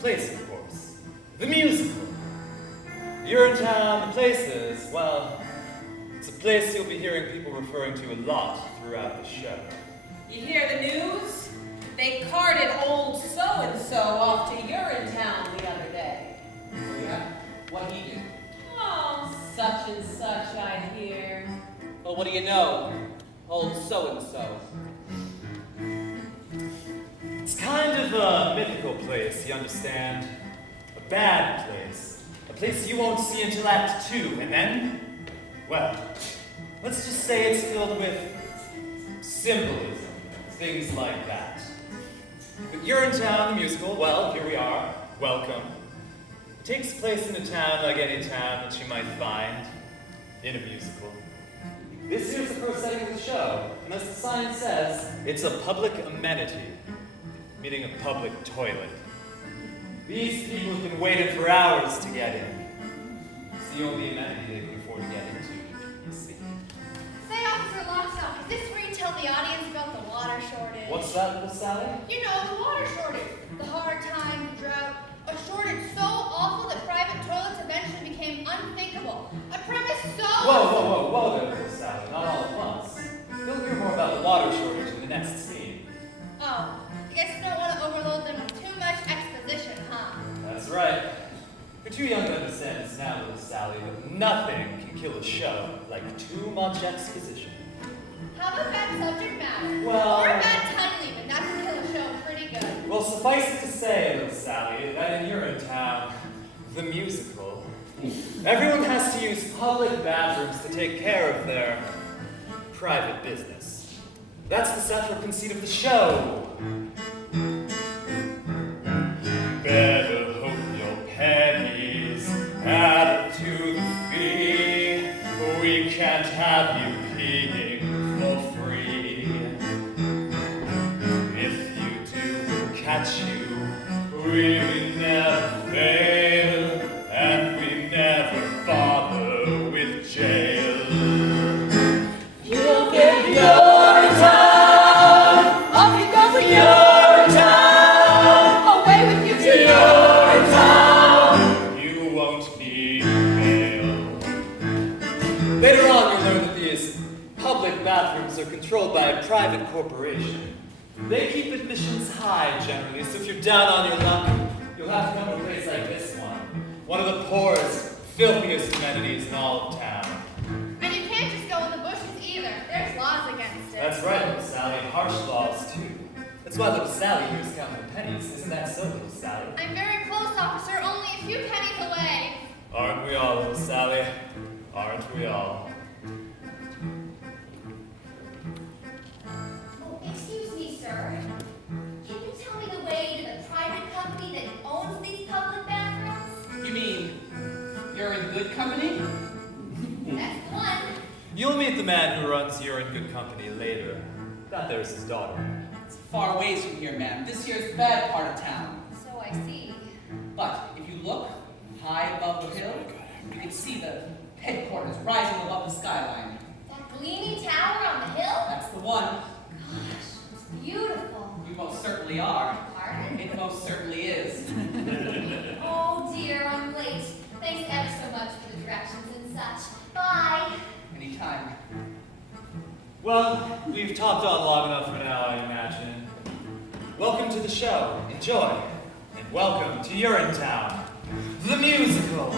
place, of course. The musical. Urinetown, the place is, well, it's a place you'll be hearing people referring to a lot throughout the show. You hear the news? They carted old so-and-so off to Urinetown the other day. Oh, yeah? What he do? Oh, such and such, I hear. Well, what do you know? Old so-and-so. It's kind of a mythical place, you understand? A bad place. A place you won't see until Act 2, and then, well, let's just say it's filled with symbolism, things like that. But Urinetown, the musical, well, here we are. Welcome. It takes place in a town like any town that you might find in a musical. This here's the first setting of the show, and as the sign says, it's a public amenity, meaning a public toilet. These people have been waiting for hours to get in. It's the only amenity they can afford to get into, you see. Say, Officer Lockstock, is this where you tell the audience about the water shortage? What's that, Miss Sally? You know, the water shortage. The hard time, the drought. A shortage so awful that private toilets eventually became unthinkable. A premise so... Whoa there, Miss Sally. Not all at once. You'll hear more about the water shortage in the next scene. Oh, you guys don't want to overload them with too much exposition, huh? That's right. You're too young to understand this now, Miss Sally, but nothing can kill a show like too much exposition. How about bad subject matter? Well... Or bad time leaving. That can kill a show pretty good. Well, suffice it to say, Miss Sally, that in Urinetown, the musical, everyone has to use public bathrooms to take care of their private business. That's the central conceit of the show. Better hope your pennies add to the fee. We can't have you peeing for free. If you do, we'll catch you. We will never fail, and we never bother with jail. You'll get your town. Off you go with your town. Away with you to your town. You won't need bail. Later on, you'll learn that these public bathrooms are controlled by a private corporation. They keep admissions high, generally, so if you're down on your luck, you'll have to come to a place like this one of the poorest, filthiest amenities in all of town. And you can't just go in the bushes either. There's laws against it. That's right, Little Sally. Harsh laws, too. That's why Little Sally here is counting the pennies. Isn't that so, Little Sally? I'm very close, officer. Only a few pennies away. Aren't we all, Little Sally? Aren't we all? Oh, excuse me, sir. Can you tell me the way to the private company that owns these public bathrooms? You mean you're in good company? That's the one. You'll meet the man who runs You're in Good Company later. That there's his daughter. It's far ways from here, ma'am. This here's the bad part of town. So I see. But if you look high above the hill, you can see the headquarters rising above the skyline. That gleaming tower on the hill? That's the one. Gosh, it's beautiful. You most certainly are. Pardon? It most certainly is. Oh dear, I'm late. Thanks ever so much for the directions and such. Bye. Anytime. Well, we've talked on long enough for now, I imagine. Welcome to the show. Enjoy. And welcome to Urinetown, the musical.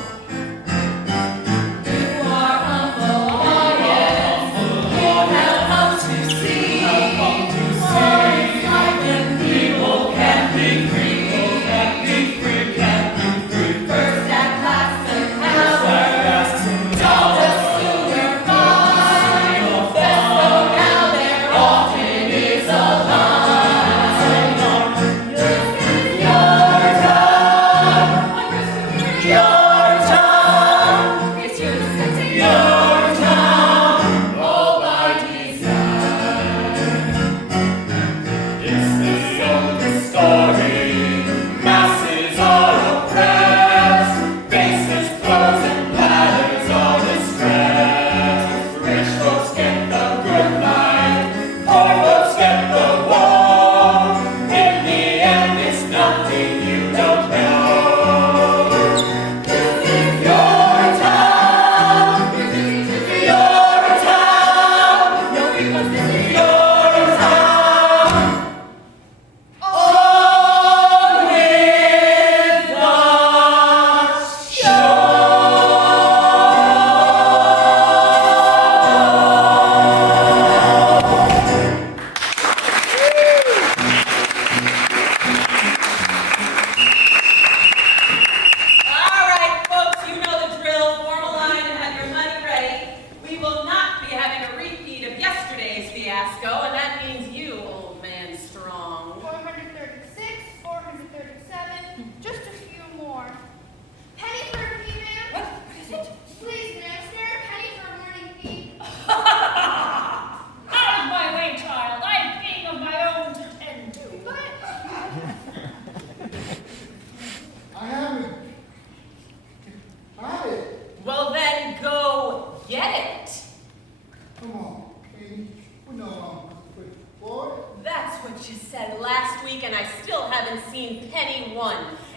You are humble audience. You have come to see. What it's like when people can be free. First and last and power. Tallest silver fine. Best though now there often is a line. Your time. Your time.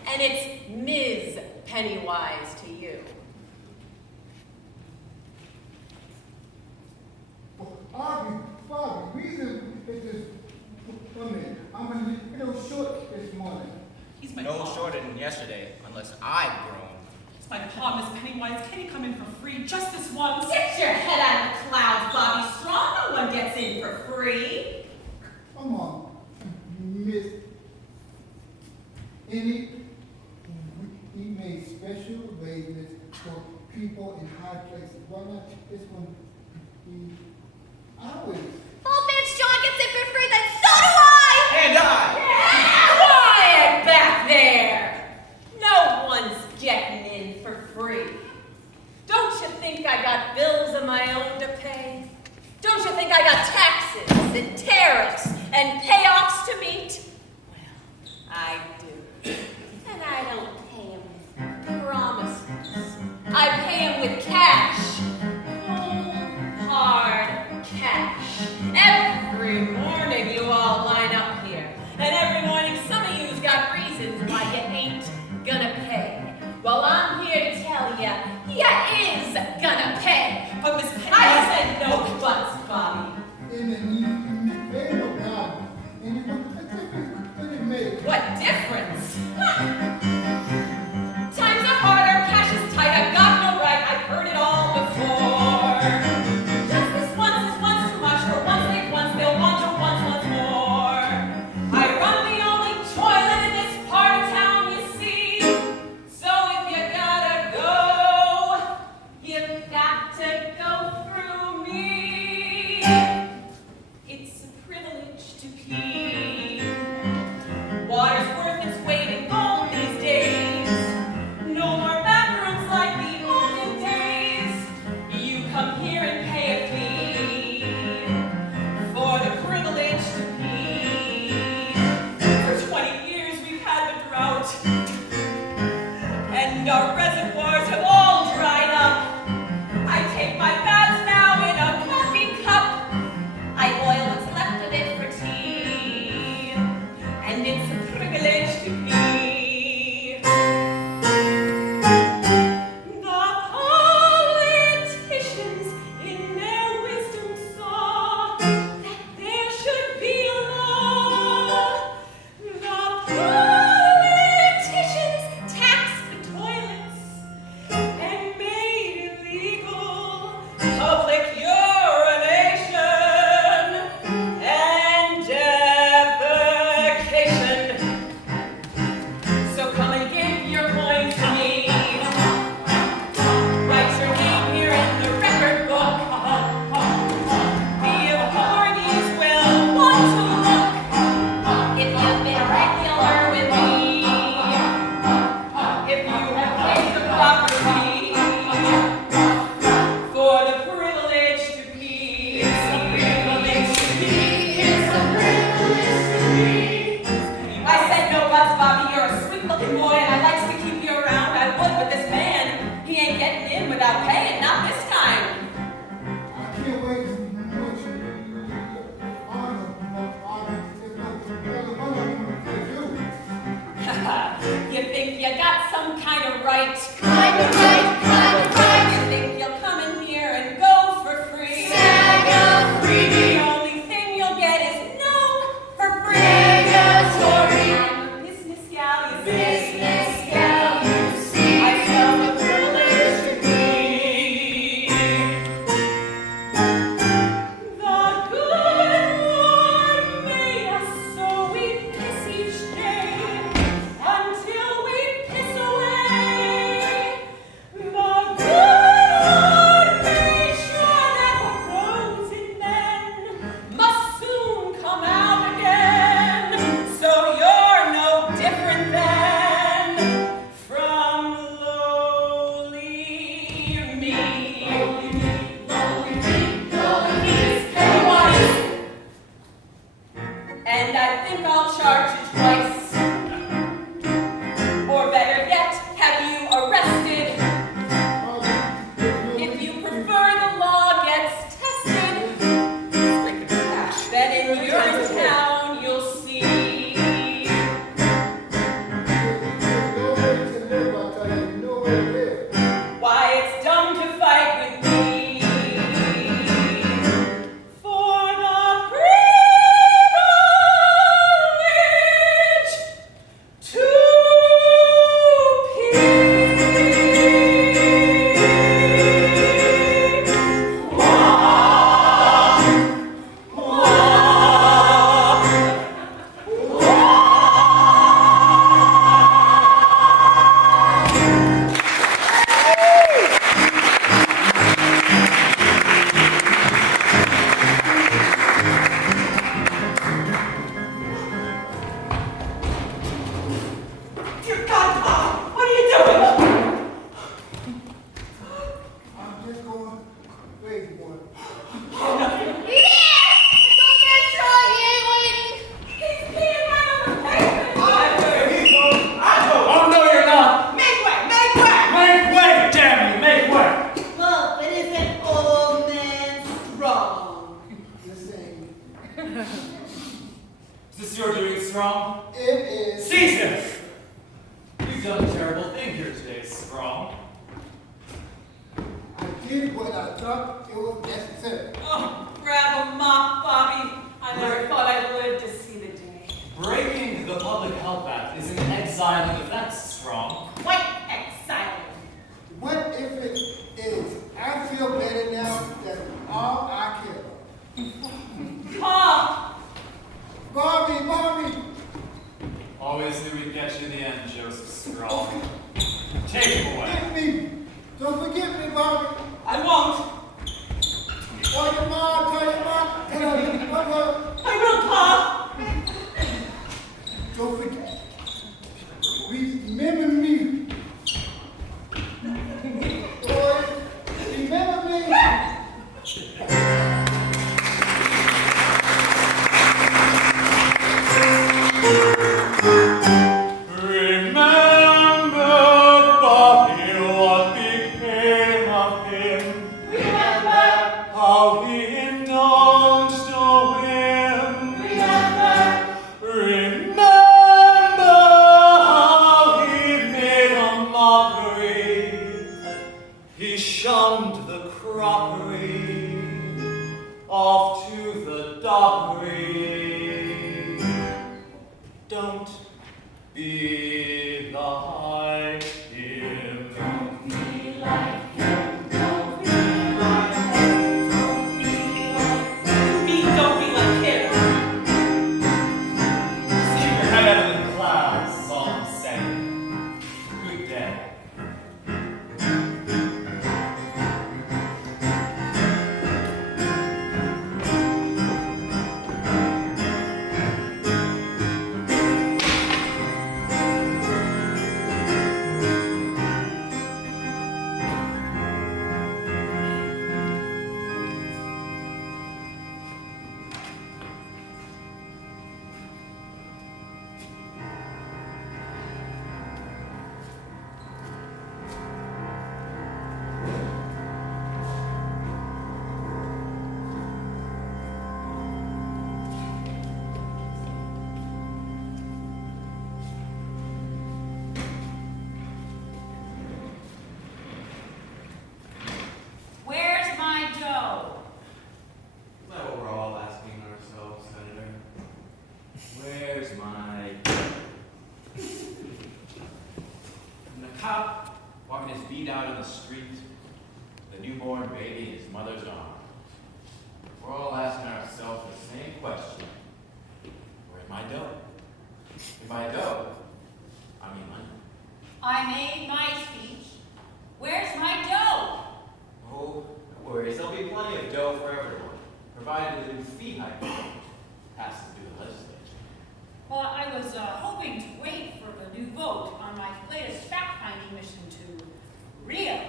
and it's Ms. Pennywise to you. Bobby, reason is this woman. I'm a little short this morning. He's my No pa. shorter than yesterday, unless I've grown. He's my pa, Miss Pennywise. Can he come in for free just this once? Get your head out of the clouds, Bobby Strong. No one gets in for free. Come on, Miss. We made special arrangements for people in high places. Why not this one be ours? Old man Sean gets it for free, then so do I! And I! Quiet back there! No one's getting in for free. Don't you think I got bills of my own to pay? Don't you think I got taxes and tariffs and payoffs to meet? Well, I do. And I don't pay them with promises. I pay them with cash. Cold, hard cash. Every morning you all line up here. And every morning some of you's got reasons why you ain't gonna pay. Well, I'm here to tell ya, is gonna pay. But Miss Pennywise, I said no buts, Bobby. In the name of God, and what difference could it make? What difference? Times are harder, cash is tight, I've got no right, I've heard today, Scrawl? I did what I thought it was necessary. Oh, grab a mop, Bobby. I never thought I'd live to see the day. Breaking the Public Health Act is an exiling offense, Scrawl. Quite exciting. What if it is? I feel better now. That's all I care about. Pa! Bobby! Always knew we'd get you in the end, Joseph Scrawl. Take him away. Forgive me. Don't forget me, Bobby. I won't. Tell your mom. I will, Pa! Don't forget. Remember me. Boy, remember me. Don't be like him. Don't be like him. Don't be like him. Don't be like him. Me, don't be like him. Just keep your head out of the clouds, is all I'm saying. Good day. Where's my dough? Isn't that what we're all asking ourselves, Senator? Where's my... And the cop walking his beat out on the street, the newborn baby in his mother's arms. We're all asking ourselves the same question. Where's my dough? If I dough, I mean money. I made my speech. Where's my dough? Oh, no worries. There'll be plenty of dough for everyone, provided the new fee hike passes through the legislature. Well, I was hoping to wait for the new vote on my latest fact-finding mission to Rio.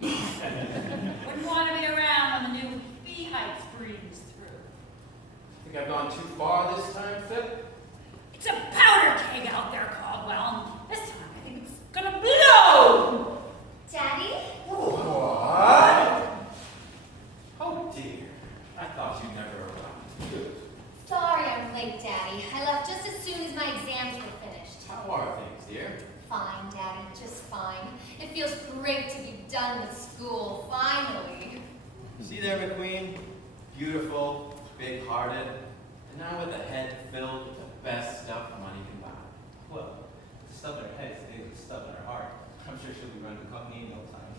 Wouldn't want to be around when the new fee hike breezes through. Think I've gone too far this time, Phip? It's a powder keg out there, Caldwell. This time I think it's gonna blow! Daddy? What? Oh dear. I thought you'd never arrive. Sorry I'm late, Daddy. I left just as soon as my exams were finished. How are things, dear? Fine, Daddy, just fine. It feels great to be done with school, finally. See there, McQueen? Beautiful, big-hearted, and now with a head filled with the best stuff money can buy. Well, the stuff in her head stays with stuff in her heart. I'm sure she'll be running the company in no time.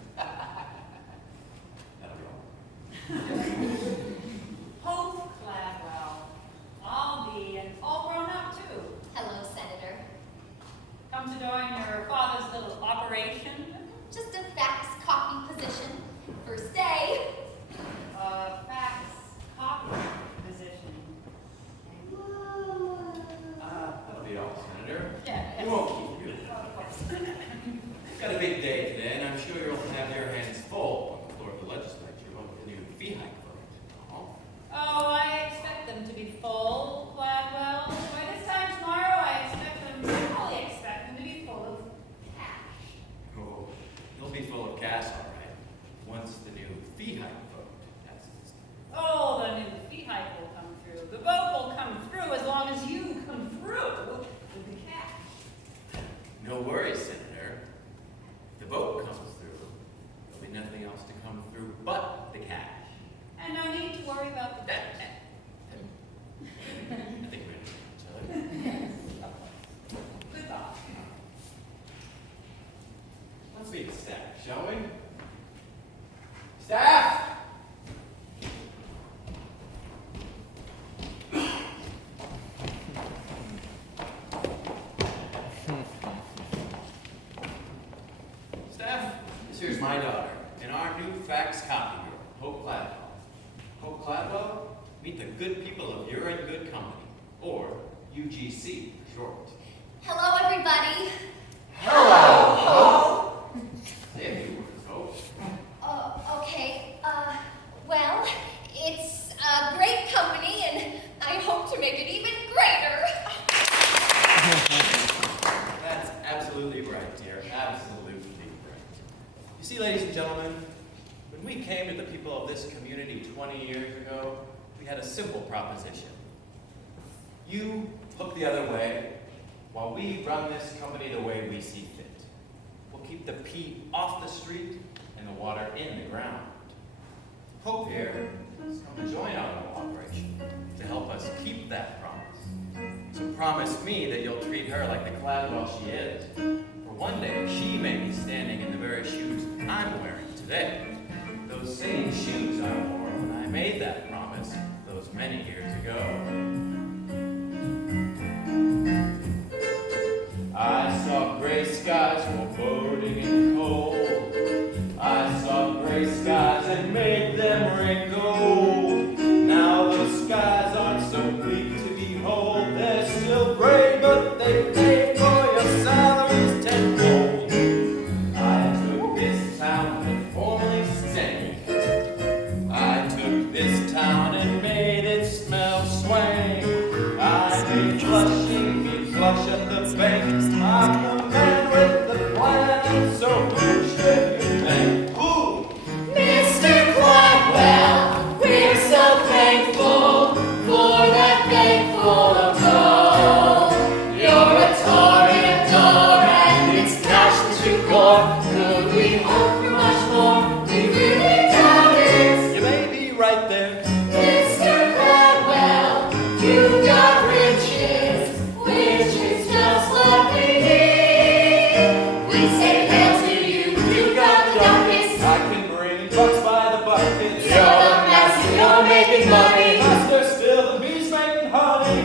That'll be all. Hope Cladwell. I'll be all grown up too. Hello, Senator. Come to join your father's little operation. Just a fax copy position. First day. Fax copy position. That'll be all, Senator. Yeah. We won't keep you. You've got a big day today, and I'm sure you'll have your hands meet the staff, shall we? Staff! Staff, this here's my daughter, and our new fax copy girl, Hope Cladwell. Hope Cladwell, meet the good people of You're in Good Company, or UGC for short. Hello, everybody. Hello, Hope. Say a few words, Hope. Okay. Well, it's a great company, and I hope to make it even greater. That's absolutely right, dear. Absolutely right. You see, ladies and gentlemen, when we came to the people of this community 20 years ago, we had a simple proposition. You look the other way, while we run this company the way we see fit. We'll keep the pee off the street and the water in the ground. Hope here has come to join our little operation to help us keep that promise. So promise me that you'll treat her like the Cladwell she is. For one day, she may be standing in the very shoes I'm wearing today. Those same shoes I wore when I made that promise those many years ago. I saw gray skies foreboding and cold. I saw gray skies and made them ring gold. Now those skies aren't so bleak to behold. They're still gray, but they pay for your salaries tenfold. I took this town that formerly stank. I took this town and made it smell swank. I made flushing me flush at the bank. I'm the man with the plan, so who should you thank? Who? Mr. Cladwell, we're so thankful for that bank full of dough. You're a Tory adore, and it's cash that you pour. Could we hope for much more? We really doubt it. You may be right there. Mr. Cladwell, you've got riches, which is just what we need. We say hail to you, you've got the darkest. I can bring bucks by the bucket. You're the master, you're making money. Faster still, the bees making honey.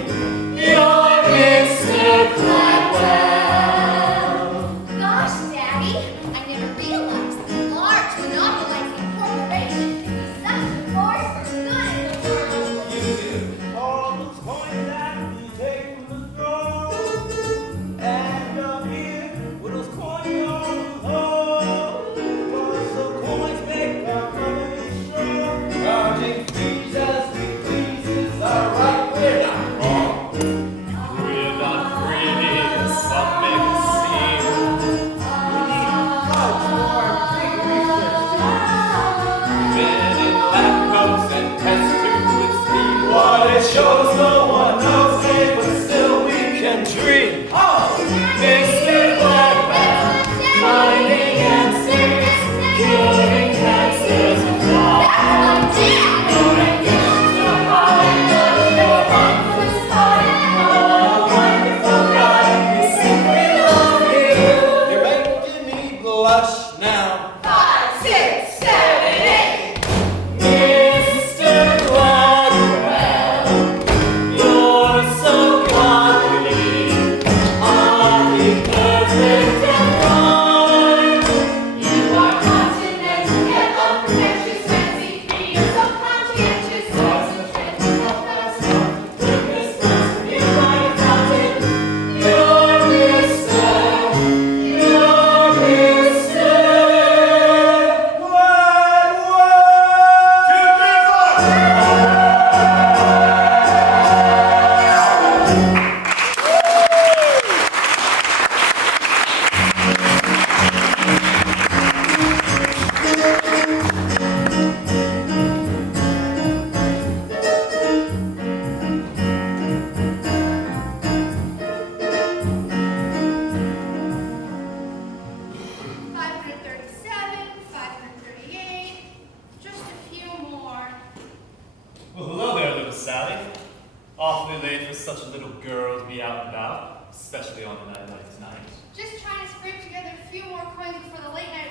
You're Mr. Cladwell. Gosh, Daddy, I never realized that large monopolizing corporations can be such a force for good in the world. You do. All the coin that we take from the throne. And up here, with those coins on the low. Cause the coins make our company strong. Charging fees as we please is our right. We're not wrong. We're not greedy, some make us seem. We need help for our big research team. Men in lab coats and test tubes with speed. What it shows no one knows it, but still we can dream. Oh, Mr. Cladwell, finding answers, curing cancers and flies. Your ambitions are high, your hunt was high. Oh, wonderful God, we simply love you. you're making me blush now. 5, 6, 7, 8. Mr. Cladwell, you're so godly, omnipresent and kind. You are continental yet unpretentious, fancy-free, you're so conscientious, concentrate, helpless, goodness comes from you, my fountain. You're Mr. Well, hello there, little Sally. Awfully late for such a little girl to be out and about, especially on a night like tonight. Just trying to scrape together a few more coins before the late night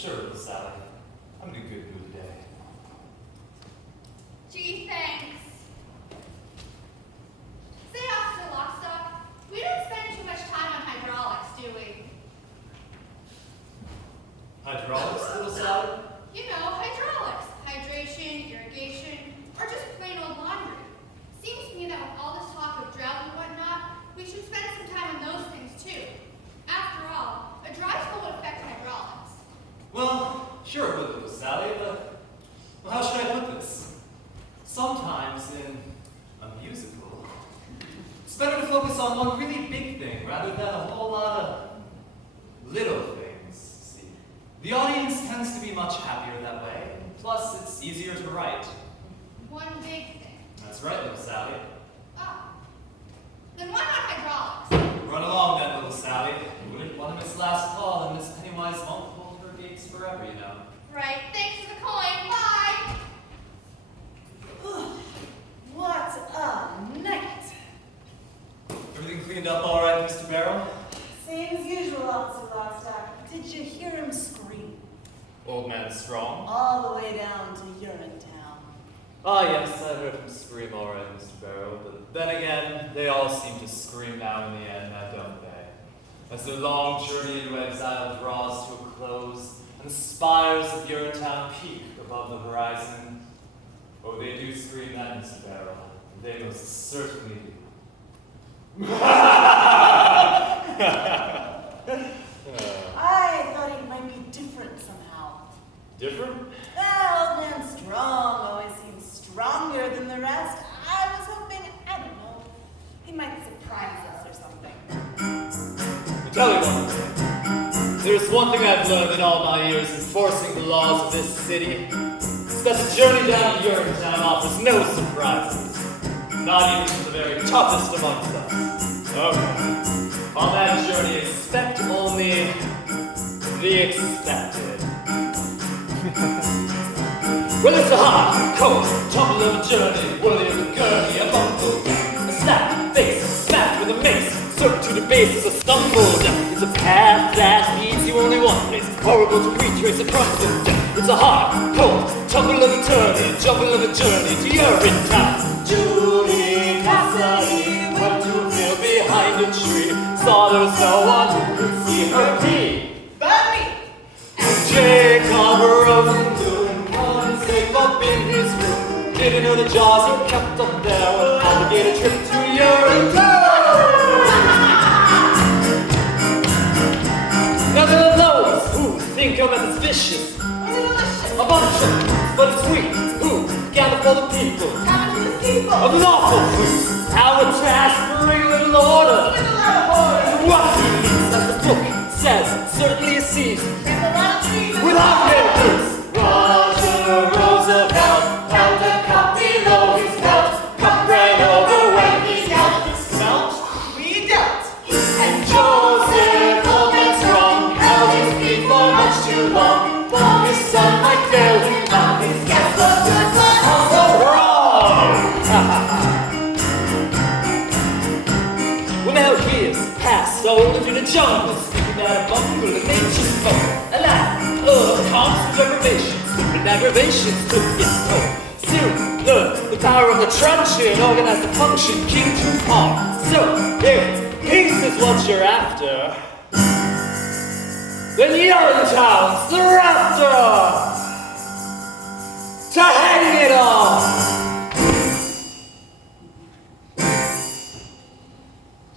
Sure, little Sally. I'm in a good mood today. Gee, thanks. Say, Officer Lockstock, we don't spend too much time on hydraulics, do we? Hydraulics, little Sally? You know, hydraulics. Hydration, irrigation, or just plain old laundry. Seems to me that with all this talk of drought and whatnot, we should spend some time on those things too. After all, a dry spell would affect hydraulics. Well, sure it would, little Sally, but well, how should I put this? Sometimes in a musical, it's better to focus on one really big thing rather than a whole lot of little things. See, the audience tends to be much happier that way. Plus, it's easier to write. One big thing. That's right, little Sally. Oh. Then why not hydraulics? Run along then, little Sally. You wouldn't want to miss last call, and Miss Pennywise won't hold her gates forever, you know. Right. Thanks for the coin. Bye. What a night. Everything cleaned up all right, Mr. Barrow? Same as usual, Officer Lockstock. Did you hear him scream? Old man strong? All the way down to Urinetown. Ah, yes, I heard him scream all right, Mr. Barrow, but then again, they all seem to scream now in the end, now don't they? As their long journey into exile draws to a close, and the spires of Urinetown peak above the horizon. Oh, they do scream that, Mr. Barrow. They most certainly do. I thought he might be different somehow. Different? Well, old man Strong always seems stronger than the rest. I was hoping, I don't know, he might surprise us or something. I'll tell you one thing. There's one thing I've learned in all my years enforcing the laws of this city. It's that the journey down to Urinetown offers no surprises. Not even to the very toughest amongst us. Okay. On that journey, expect only the expected. Well, it's a hard, cold, tumble of a journey, worthy of a gurney, a bumble, a slap face, smacked with a mace, circled to the base as a stumble down. It's a path that leads you only one place, horrible to retrace across the death. It's a hard, cold, tumble of a journey, jumble of a journey to Urinetown. Julie Cassidy went to a field behind a tree, saw there was no one who could see her pee. But me! Jacob Rosenblum, one safe up in his room. Didn't know the jaws are kept up there when alligator trip to Urinetown. Now there are those who think of it as vicious, a bunch of, but it's we who gather for the people of lawful fruits. Our task for bring a little order. What he needs, as the book says, certainly sees. Without members, Roger Roosevelt held a cup below his belt. Cup ran over when he got the smelt. We dealt. And Joseph Goldman Strong held his feet for much too long. For his son might fail him now. His guess was good, but also wrong. Well, now years passed, so lived in a jungle, speaking out a bungle of nature's folk. Alas, constant deprivations, and aggravations took its toll. Soon learned the power of the truncheon, organized the function, king to power. So, if peace is what you're after, then Urinetown's the rafter to hang it on.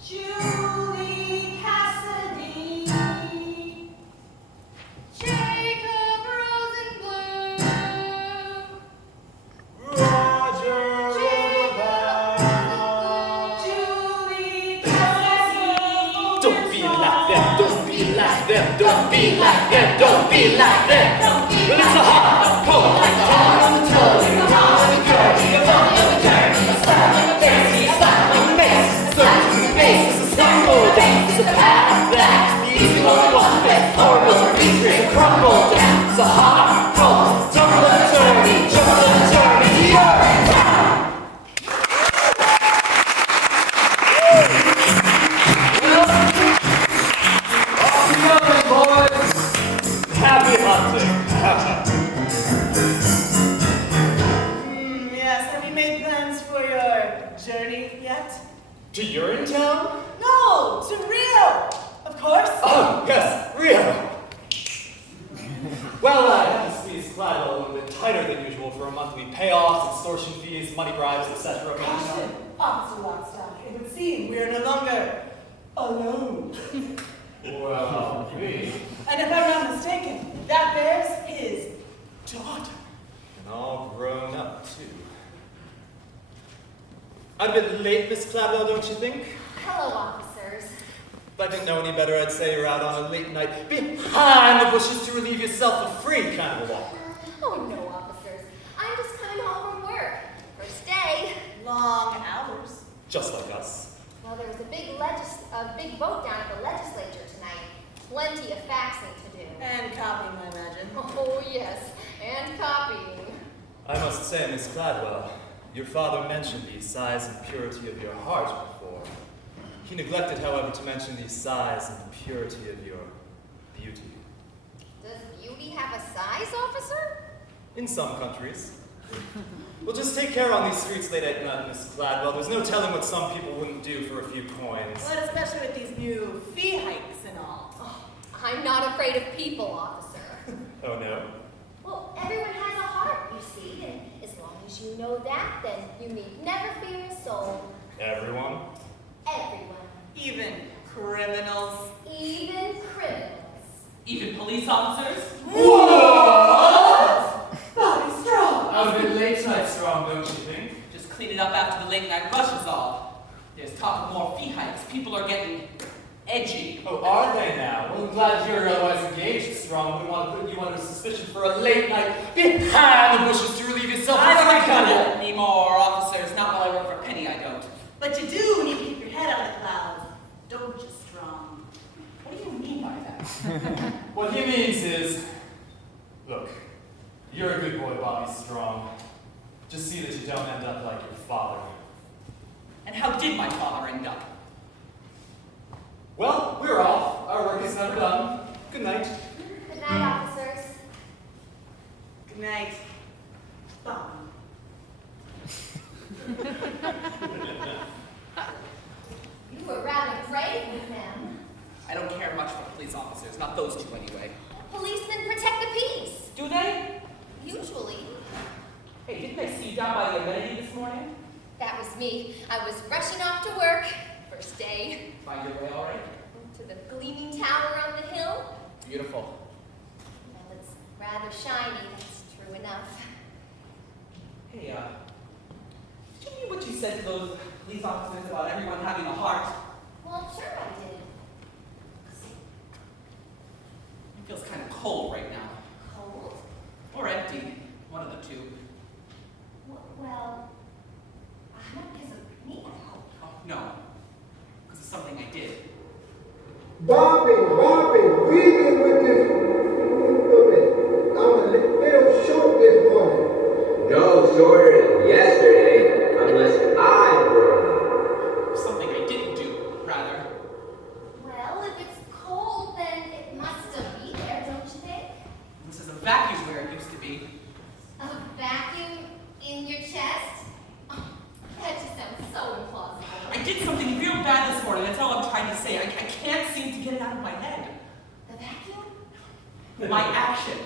Julie Cassidy. Jacob Rosenblum. Roger Julie Cassidy. Don't be like them, don't be like them, don't be like them, don't be like them. Well, it's a hard, cold, down on the tongue, down on the gurney, a funny of a journey, a slap on the face, a slap on the face, a slap on the face, it's a stumble down, it's a path that leads you only one place, horrible to retrace, a crumble down, it's a hard, cold, tumble of a journey, jumble of a journey to Urinetown. Well, off we go, boys. Happy hunting. To Urinetown? No, to Rio, of course. Oh, yes, Rio. Well, I have to squeeze Cladwell a little bit tighter than usual for a monthly payoffs, extortion fees, money bribes, etc. Caution, Officer Lockstock. It would seem we are no longer alone. Well, me. And if I'm not mistaken, that bears his daughter. And all grown up, too. I'm a bit late, Miss Cladwell, don't you think? Hello, officers. If I didn't know any better, I'd say you're out on a late night behind the bushes to relieve yourself of free kind of a walk. Oh, no, officers. I'm just coming home from work. First day. Long hours. Just like us. Well, there was a big vote down at the legislature tonight. Plenty of faxing to do. And copying, I imagine. Oh, yes. And copying. I must say, Miss Cladwell, your father mentioned the size and purity of your heart before. He neglected, however, to mention the size and purity of your beauty. Does beauty have a size, officer? In some countries. Well, just take care on these streets late at night, Miss Cladwell. There's no telling what some people wouldn't do for a few coins. Well, especially with these new fee hikes and all. Oh, I'm not afraid of people, officer. Oh, no? Well, everyone has a heart, you see, and as long as you know that, then you need never fear a soul. Everyone? Everyone. Even criminals. Even criminals. Even police officers. What? Bobby Strong. Out of it late night strong, don't you think? Just clean it up after the late night rush is all. There's talk of more fee hikes. People are getting edgy. Oh, are they now? Well, I'm glad you're otherwise engaged, Strong. We want to put you under suspicion for a late night behind the bushes to relieve yourself I of don't free want kind of. any more officers. Not while I work for Penny, I don't. But you do need to keep your head out of the clouds, don't you, Strong? What do you mean by that? What he means is, look, you're a good boy, Bobby Strong. Just see that you don't end up like your father. And how did my father end up? Well, we're off. Our work is never done. Good night. Good night, officers. Good night, Bobby. You were rather brave with them. I don't care much for police officers, not those two anyway. Policemen protect the peace. Do they? Usually. Hey, didn't I see you down by the amenity this morning? That was me. I was rushing off to work. First day. Find your way all right? To the gleaming tower on the hill. Beautiful. Well, it's rather shiny, that's true enough. Hey, did you hear what you said to those police officers about everyone having a heart? Well, sure I did. It feels kind of cold right now. Cold? Or empty. One of the two. Well, not because of me, I hope. Oh, no. Because of something I did. Bobby, vegan with this stupid. I'm a little short this morning. No shorter than yesterday, unless I'm wrong. Something I didn't do, rather. Well, if it's cold, then it must still be there, don't you think? This is a vacuum where it used to be. A vacuum in your chest? Oh, that just sounds so implausible. I did something real bad this morning, that's all I'm trying to say. I can't seem to get it out of my head. The vacuum? My action.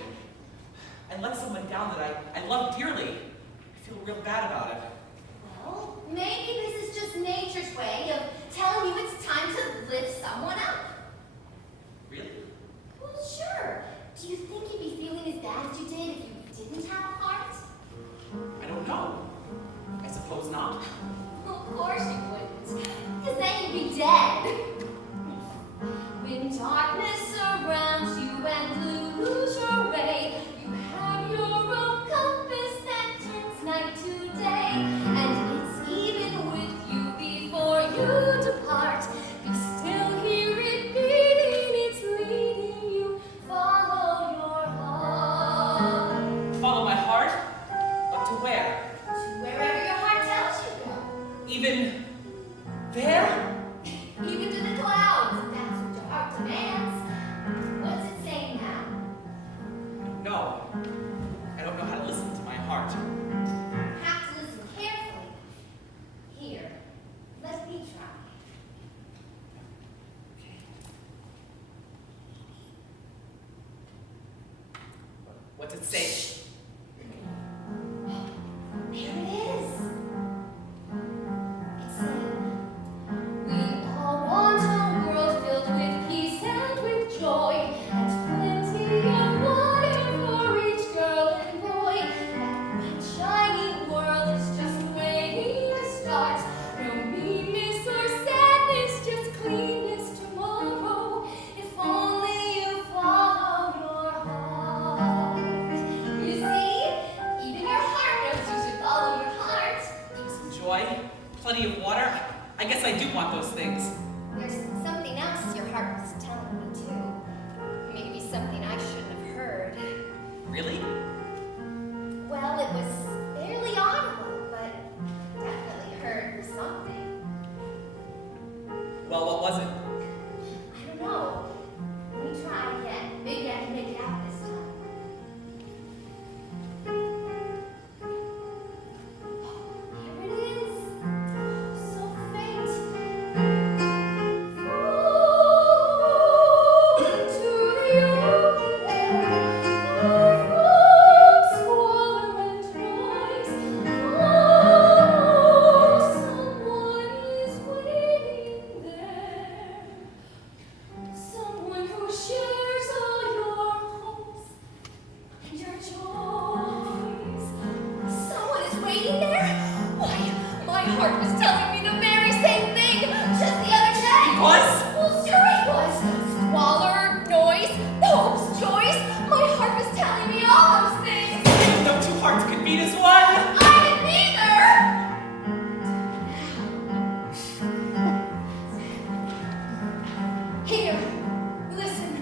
I let someone down that I love dearly. I feel real bad about it. Well, maybe this is just nature's way of telling you it's time to lift someone up. Really? Well, sure. Do you think you'd be feeling as bad as you did if you didn't have a heart? I don't know. I suppose not. Of course you wouldn't, because then you'd be dead. When darkness surrounds you and you lose your way, you have your own compass that turns night to day, and it's even with you before you depart. Be still it say? Here it is. It's saying, we all want a world filled with peace and with joy, and plenty of water for each girl and boy. That bright, shining world is just waiting to start. No meanness or sadness, just cleanness tomorrow. If only you follow your heart. You see, even your heart knows you should follow your heart. Some joy, plenty of water. I guess I do want those things. There's something else your heart was telling me too. Maybe something I shouldn't have heard. Really? Well, it was barely audible, but definitely heard something. Well, what was it? I don't know. Let me try again. Maybe I can make it out this time. Here it is. So faint. Fall into the open air, far from squalor and noise. Oh, someone is waiting there. Someone who shares all your hopes and your joys. Someone is waiting there? Why, my heart was telling me the very same thing just the other day. It was? Well, sure it was. Squalor, noise, hopes, joys. My heart was telling me all those things. No two hearts could beat as one. I didn't either. Here, listen.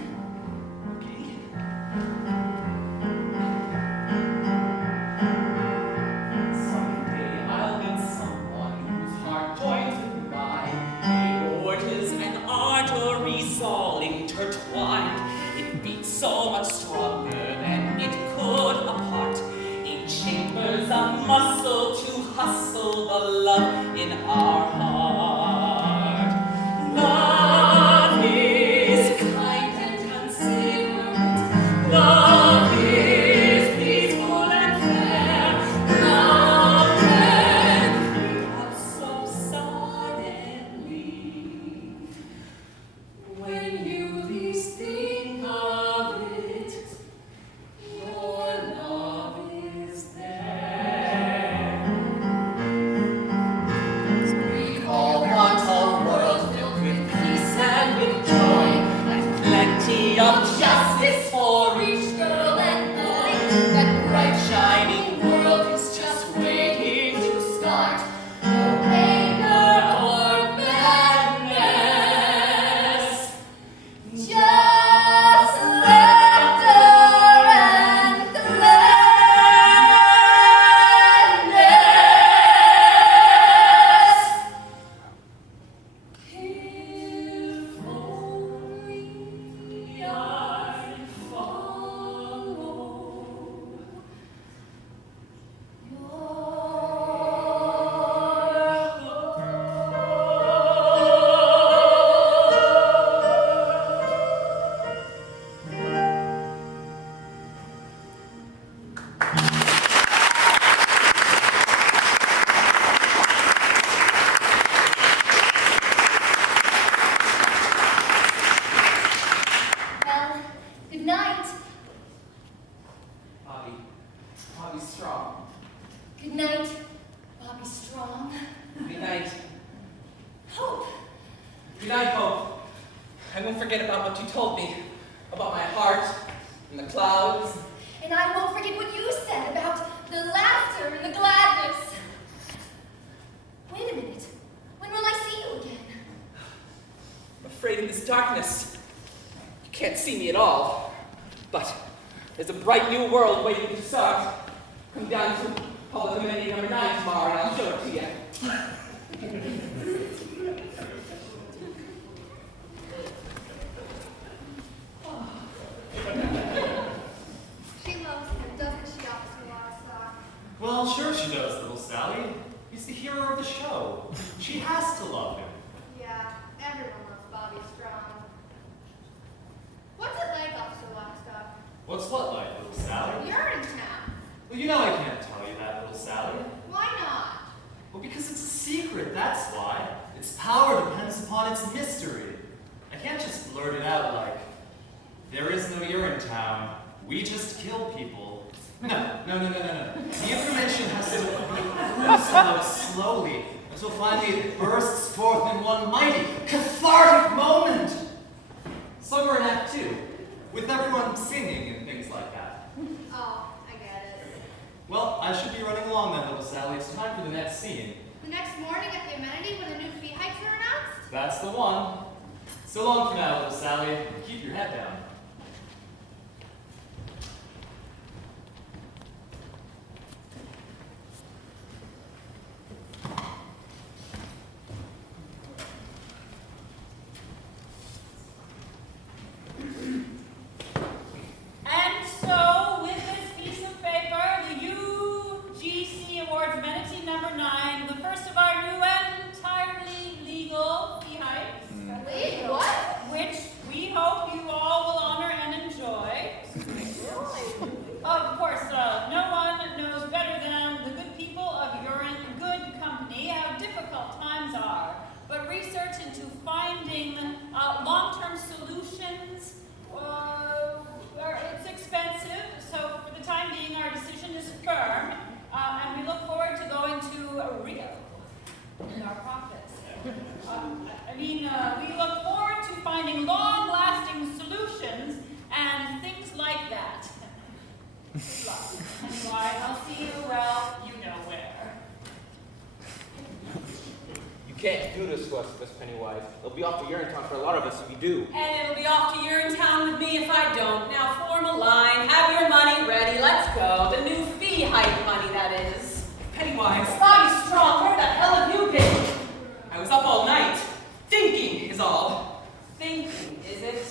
Someday I'll meet someone whose heart joins with mine. Aortas and arteries all intertwined. It beats so much stronger than it could apart. In chambers of muscle to hustle the love in our heart. Love is kind and considerate. Love is peaceful and fair. Love can creep up so suddenly. When you least think of it, your love is there. We all want a world filled with peace and with joy, and plenty of justice for each girl and boy. That bright shining world is just waiting to start. No anger or madness, just laughter and gladness. If only I follow Well, good night. Bobby Strong. Good night, Bobby Strong. Good night. Hope. Good night, Hope. I won't forget about what you told me, about my heart and the clouds. And I won't forget what you said about the laughter and the gladness. Wait a minute. When will I see you again? I'm afraid in this darkness, you can't see me at all. But there's a bright new world waiting to start. Come down to Public Amenity number 9 tomorrow and I'll show it to you. She loves him, doesn't she, Officer Lockstock? Well, sure she does, little Sally. He's the hero of the show. She has to love him. Yeah, everyone loves Bobby Strong. What's it like, Officer Lockstock? What's what like, little Sally? You're Urinetown, we just kill people. No. The information has to be oozed out slowly until finally it bursts forth in one mighty, cathartic moment. Somewhere in Act 2, with everyone singing and things like that. Oh, I get it. Well, I should be running along then, little Sally. It's time for the next scene. The next morning at the amenity when the new fee hikes are announced? That's the one. So long for now, little Sally. Keep your head down. And so, with this piece of paper, the UGC Awards Amenity number 9, the first of our new and entirely legal fee hikes. Wait, what? Which we hope you all will honor and enjoy. Of course, no one knows better than the good people of Good Company how difficult times are. But research into finding long-term solutions, it's expensive. So for the time being, our decision is firm, and we look forward to going to Rio and our profits. We look forward to finding long-lasting solutions and things like that. Good luck. Anyway, I'll see you, well, you know where. You can't do this to us, Miss Pennywise. It'll be off to Urinetown for a lot of us if you do. And it'll be off to Urinetown with me if I don't. Now form a line, have your money ready, let's go. The new fee hike money, that is. Pennywise, Bobby Strong, where the hell have you been? I was up all night. Thinking is all. Thinking, is it?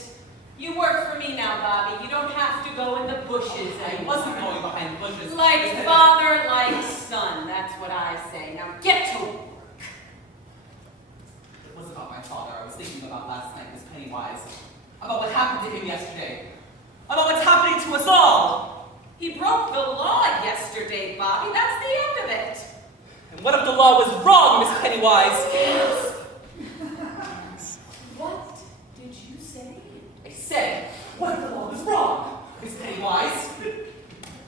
You work for me now, Bobby. You don't have to go in the bushes I anymore. wasn't going behind bushes. Like father, like son. That's what I say. Now get to work. It wasn't about my father. I was thinking about last night, Miss Pennywise. About what happened to him yesterday. About what's happening to us all. He broke the law yesterday, Bobby. That's the end of it. And what if the law was wrong, Miss Pennywise? What did you say? I said, what if the law was wrong, Miss Pennywise?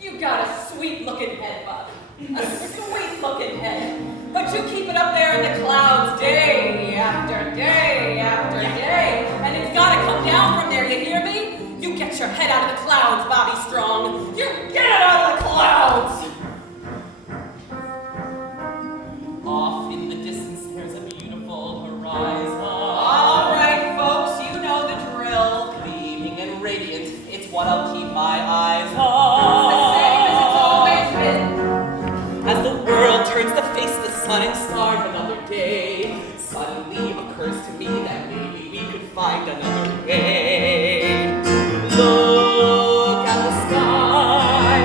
You got a sweet-looking head, Bobby. A sweet-looking head. But you keep it up there in the clouds day after day after day. And it's gotta come down from there, you hear me? You get your head out of the clouds, Bobby Strong. You get it out of the clouds! Off in the distance, there's a beautiful horizon. All right, folks, you know the drill. Gleaming and radiant, it's what I'll keep my eyes The on. same as it's always been. As the world turns to face the sun and start another day, suddenly occurs to me that maybe we could find another way. Look at the sky,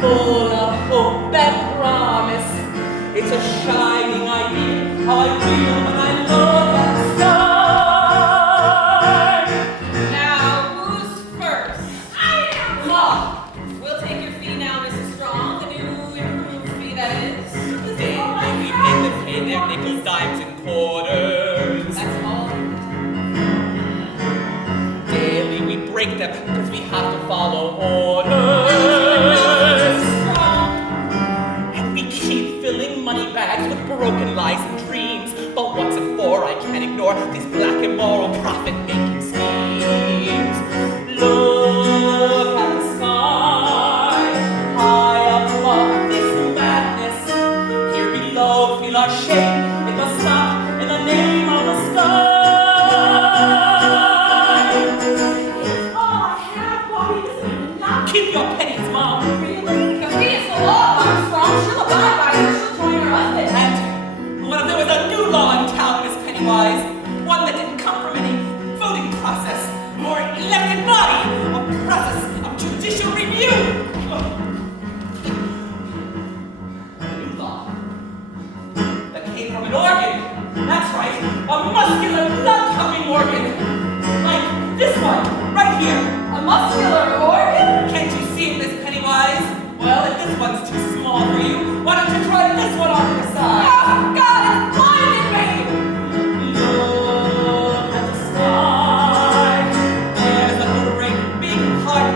full of hope and promise. It's a shining idea how I feel when I look at the sky. Now, who's first? I am Ma. We'll take your fee now, Mrs. Strong. The new improved fee, that is. Daily we make them pay their nickels, dimes, and quarters. That's all. Daily we break them because we have to follow orders. And we keep filling money bags with broken lies and dreams. But what's it for? I can't ignore these black immoral profit-making schemes. Look at the sky, high above this madness. Here below, feel our shame. It must stop in the name of the sky. It's all I have, Bobby. This is enough. Keep your pennies, Mom. Really? The fee is the law, Bobby Strong. She'll abide by it. She'll join her husband. And what if there was a new law in town, Miss Pennywise? One that didn't come from any voting process or elected body, a process of judicial review. A new law that came from an organ. That's right, a muscular, nut-hugging organ. Like this one, right here. A muscular organ? Can't you see it, Miss Pennywise? Well, if this one's too small for you, why don't you try this one on your side? Oh, God, it's blinding me! Look at the sky. There's a great big heart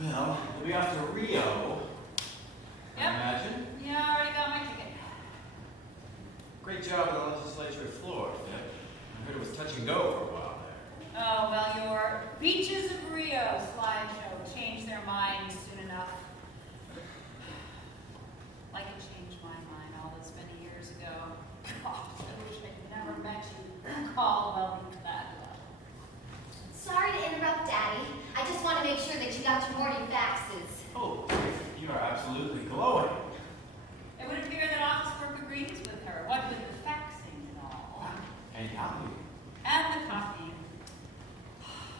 Well, we'll be off to Rio. Yep. I imagine. Yeah, I already got my ticket. Great job at the legislature floor, Vic. I heard it was touch and go for a while there. Oh, well, your Beaches of Rio slideshow changed their minds soon enough. Like it changed my mind all those many years ago. Gosh, I wish I'd never met you. Caldwell and Cladwell. Sorry to interrupt, Daddy. I just want to make sure that you got your morning faxes. Oh, you are absolutely glowing. It would appear that office work agrees with her, what with the faxing and all. And copy. And the copying.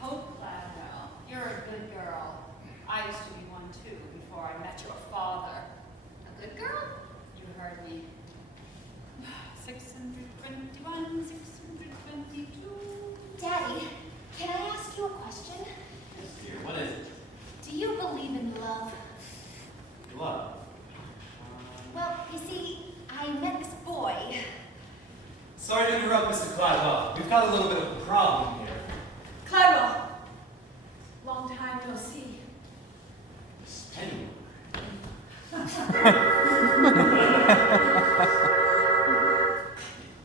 Oh, Cladwell, you're a good girl. I used to be one too before I met your father. A good girl? You heard me. 621, 622. Daddy, can I ask you a question? Yes, dear. What is it? Do you believe in love? Love. Well, you see, I met this boy. Sorry to interrupt, Mr. Cladwell. We've got a little bit of a problem here. Cladwell! Long time no see. Miss Penny.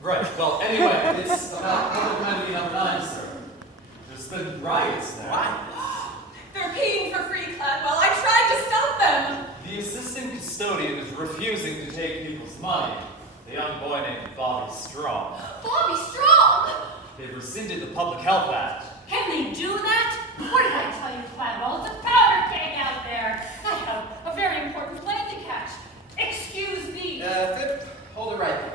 Right, well, anyway, it's about what kind of enough time, sir. There's been riots there. They're peeing for free, Cladwell. I tried to stop them. The assistant custodian is refusing to take people's money. The young boy named Bobby Strong. Bobby Strong! They've rescinded the Public Health Act. Can they do that? What did I tell you, Cladwell? It's a powder keg out there. I have a very important plane to catch. Excuse me. Fip, hold it right there.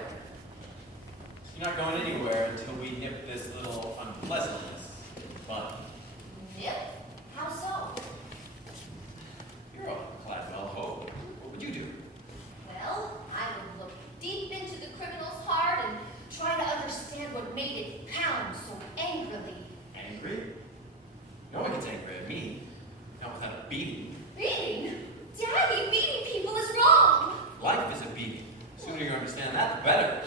You're not going anywhere until we nip this little unpleasantness. But Yep. How so? you're a Cladwell Hope. What would you do? Well, I would look deep into the criminal's heart and try to understand what made it pound so angrily. Angry? No one gets angry at me. Not without a beating. Beating? Daddy, beating people is wrong! Life is a beating. The sooner you understand that, the better.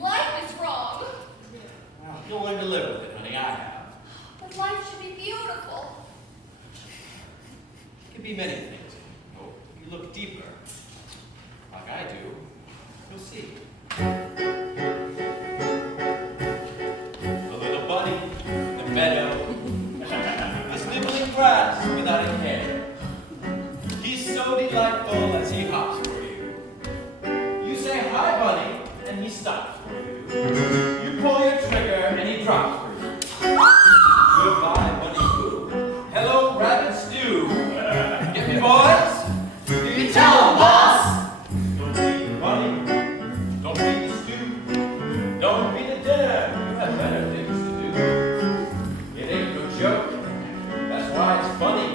Life is wrong! Well, you'll learn to live with it, honey. I have. But life should be beautiful. It can be many things. No, you look deeper. Like I do. You'll see. A little bunny in the meadow. Is nibbling grass without a care. He's so delightful as he hops for you. You say hi, bunny, and he stops for you. You pull your trigger, and he drops for you. Goodbye, bunny boo. Hello, rabbit stew. Get me, boys? You tell 'em, boss. Don't be the bunny. Don't be the stew. Don't be the dinner. You have better things to do. It ain't no joke. That's why it's funny.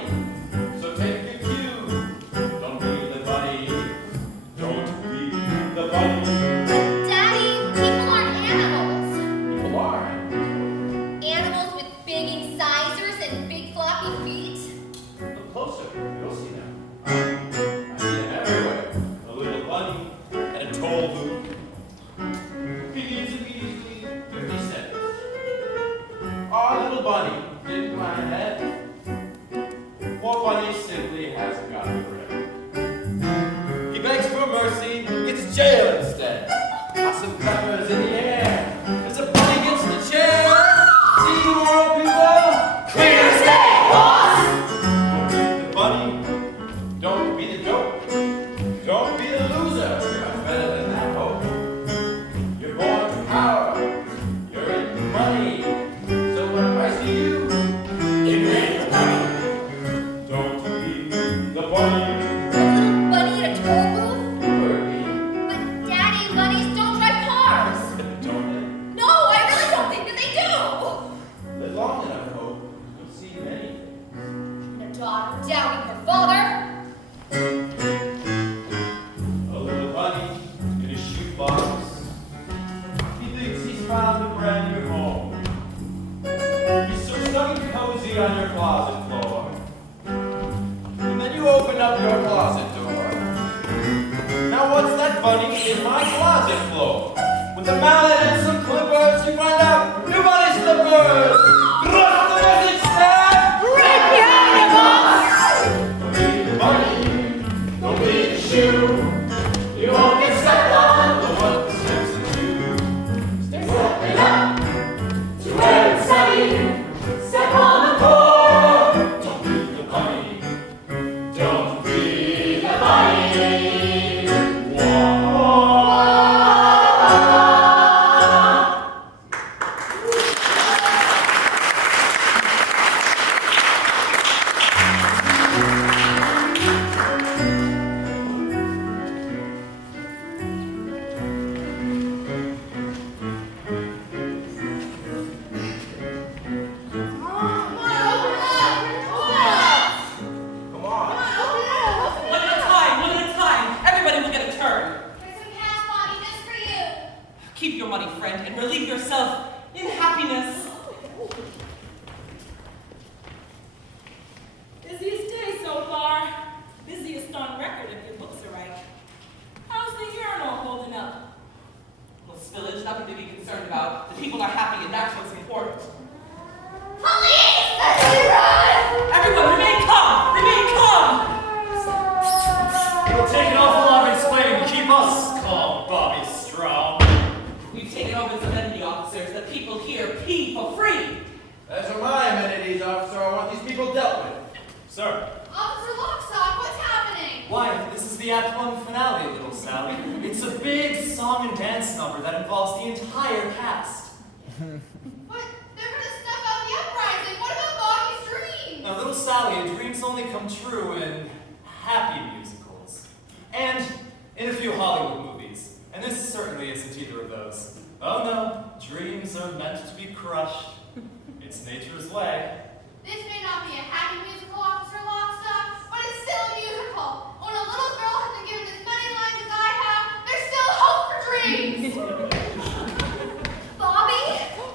So take your cue. Don't be the bunny. Don't be the bunny. Daddy, people aren't animals. People are. Animals with big incisors and big floppy feet. Look closer. You'll see them. I see them everywhere. A little bunny and a toll booth. He needs a measly 50 cents. Our little bunny didn't plan ahead. Poor bunny simply hasn't got the bread. He begs for mercy, gets jail instead. Hot some peppers in the air. As a bunny gets the chair. See the world, people. Clear as day, boss. Don't be the bunny. Don't be the dope. Don't be the loser. You're better than that hope. You're born to power. You're in the money. So when I see you, you ain't the bunny. Don't be the bunny. Bunny in a toll booth? You heard me. But Daddy, bunnies don't drive cars. Don't No, I really don't think that they do. live long enough, hope. You'll see many things. And a daughter doubting her father. A little bunny in a shoebox. He thinks he's found a brand new home. He's so snug and cozy on your closet floor. And then you open up your closet door. Now what's that bunny in my closet floor? With a mallet and some clippers, you find out new bunny slippers. Thrust the message snap. Right behind you, boss! song and dance number that involves the entire cast. But they're gonna snuff out the uprising. What about Bobby's dreams? Now, little Sally, dreams only come true in happy musicals. And in a few Hollywood movies. And this certainly isn't either of those. Oh no, dreams are meant to be crushed. It's nature's way. This may not be a happy musical, Officer Lockstock, but it's still a musical. When a little girl has been given as many lines as I have, there's still hope for dreams. Bobby?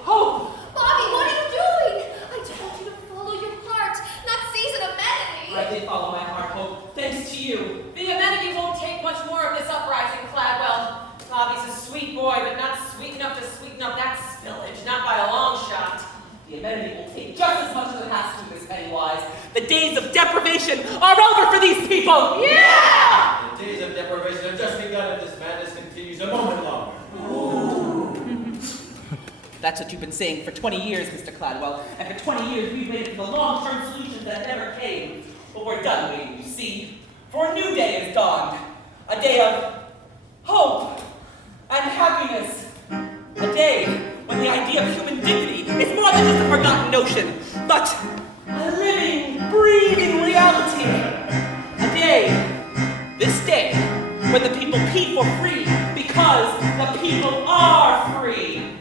Hope! Bobby, what are you doing? I told you to follow your heart, not seize an amenity. I did follow my heart, Hope, thanks to you. The amenity won't take much more of this uprising, Cladwell. Bobby's a sweet boy, but not sweet enough to sweeten up that spillage, not by a long shot. The amenity will take just as much as it has to, Miss Pennywise. The days of deprivation are over for these people! Yeah! The days of deprivation have just begun if this madness continues a moment longer. That's what you've been saying for 20 years, Mr. Cladwell. And for 20 years, we've waited for the long-term solutions that never came. But we're done waiting, you see. For a new day has dawned. A day of hope and happiness. A day when the idea of human dignity is more than just a forgotten notion, but a living, breathing reality. A day, this day, when the people plead for free because the people are free.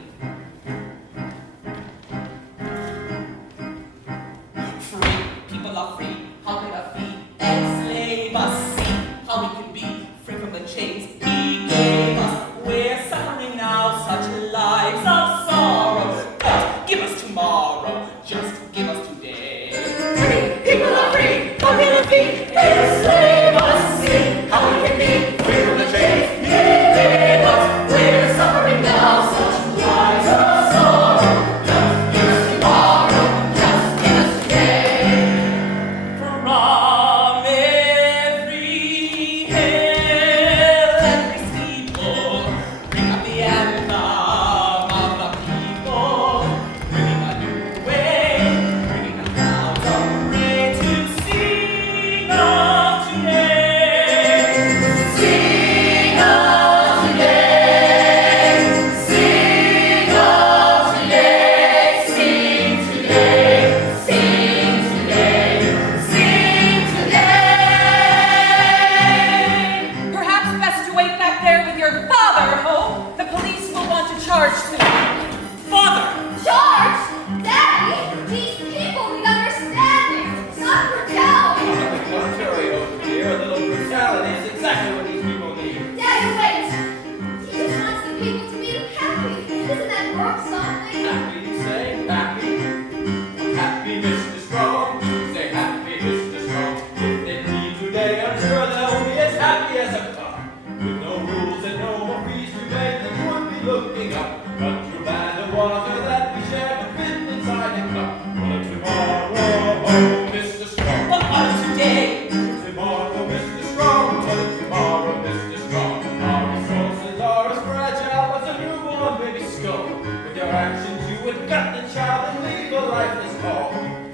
Free, people are free. How can a fee enslave us? See how we can be free from the chains he gave us. We're suffering now such lives of sorrow. But give us tomorrow, just give us today. Free, people are free. How can a fee enslave us? See how we can be free from the chains he gave us. We're suffering now such lives of sorrow. Just give us tomorrow, just give us today. From every hill, every steeple, bring up the anthem of the people, bringing a new way, bringing a cloud of rain to sing of today. Sing of today, sing of today, sing today, sing today, sing today. Perhaps best to wait back there with your father, Hope. The police will want to charge me. Father! George! Daddy! These people need understanding, not brutality. On the contrary, Hope dear, a little brutality is exactly what these people need. Daddy, wait! He just wants the people to be happy. Isn't that worth something? Happy, you say? Happy? Happy, Mr. Strong? Say happy, Mr. Strong. If they leave today, I'm sure they'll be as happy as a clock. With no rules and no more fees to pay, they would be looking up. But too bad the water that we share would fit inside a cup. Well, tomorrow, oh, Mr. Strong. What about today? Tomorrow, Mr. Strong. Well, tomorrow, Mr. Strong. Our resources are as fragile as a newborn baby's skull. With your actions, you would gut the child and leave a lifeless ball.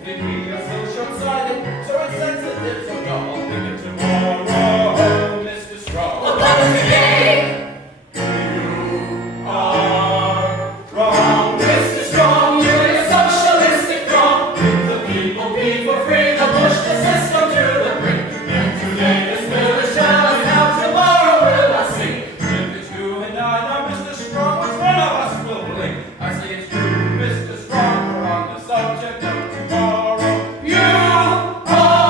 Think we are so short-sighted, so insensitive, so dull. Think of tomorrow, Mr. Strong. What about today? You are wrong, Mr. Strong. You're a socialistic wrong. If the people plead for free, they'll push the system to the brink. And today is village town, and now tomorrow will I sing. If it's you and I, now Mr. Strong, which one of us will blink? I say it's you, Mr. Strong, we're on the subject of tomorrow. You are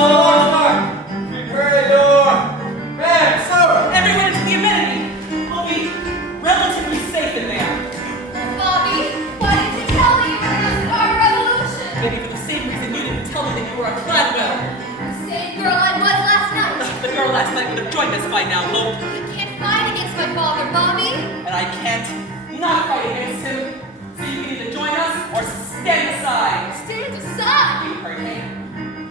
wrong. Prepare your man, sir. Everyone into the amenity. We'll be relatively safe in there. Bobby, why didn't you tell me you were going to start a revolution? Maybe for the same reason you didn't tell me that you were a Cladwell. The same girl I was last night. The girl last night would have joined us by now, Hope. You can't fight against my father, Bobby. And I can't not fight against him. So you can either join us or stand aside. Stand aside. You heard me.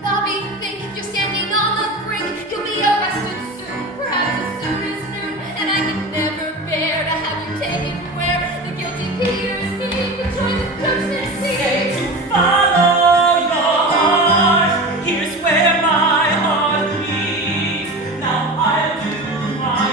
Bobby, think you're standing on the brink. You'll be arrested soon, perhaps as soon as noon. And I can never bear to have you taken where the guilty peers need to join the judgment Say seat. to follow your heart. Here's where my heart leads. Now I'll do my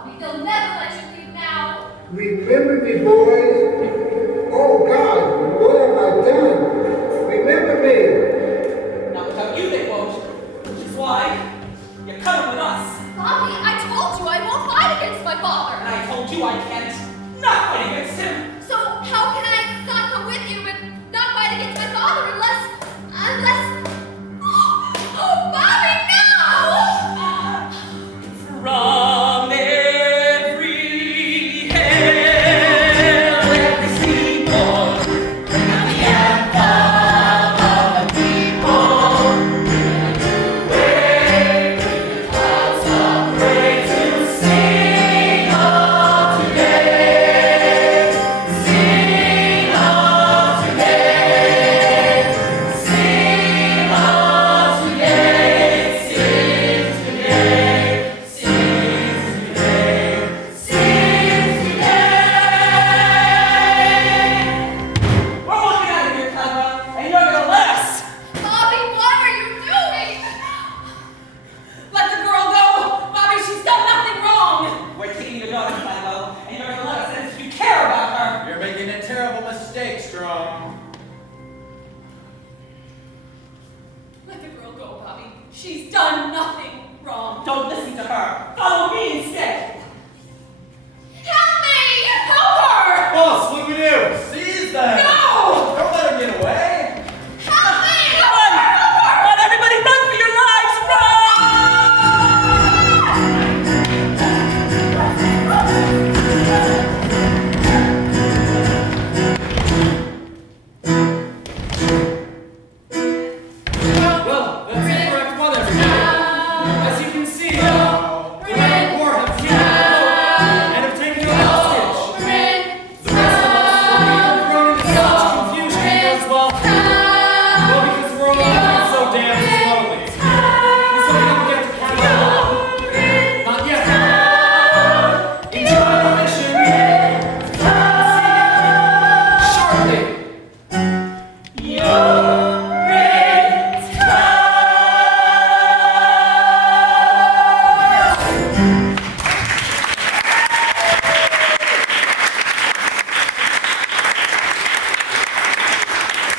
Bobby. They'll never let you leave now. Remember me, boys. Oh, God, what have I done? Remember me. Not without you, they won't. Which is why you're coming with us. Bobby, I told you I won't fight against my father. And I told you I can't. Not fight against him.